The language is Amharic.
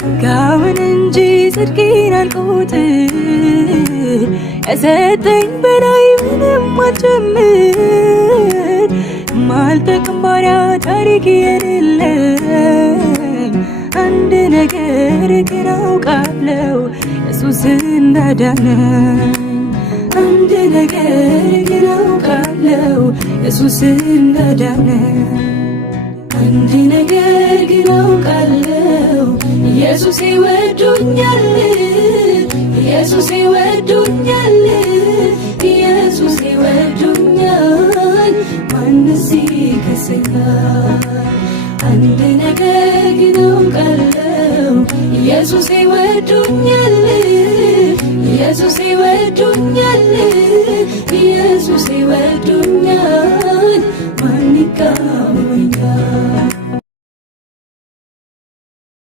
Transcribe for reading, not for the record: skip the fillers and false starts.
ጸጋውን እንጂ ጽድቄን አልቆጥር ከሰጠኝ በላይ ምንም አልጨምር ማልጠቅም ባሪያ ታሪክ የሌለኝ አንድ ነገር ግን አውቃለሁ ኢየሱስ እንዳዳነኝ አንድ ነገር ግን አውቃለሁ ኢየሱስ እንዳዳነኝ አንድ ነገር ግን አውቃለሁ ኢየሱስ ይወዱኛል ኢየሱስ ይወዱኛል ኢየሱስ ይወዱኛል ማንስ ይከሰኛል አንድ ነገር ግን አውቃለሁ ኢየሱስ ይወዱኛል ኢየሱስ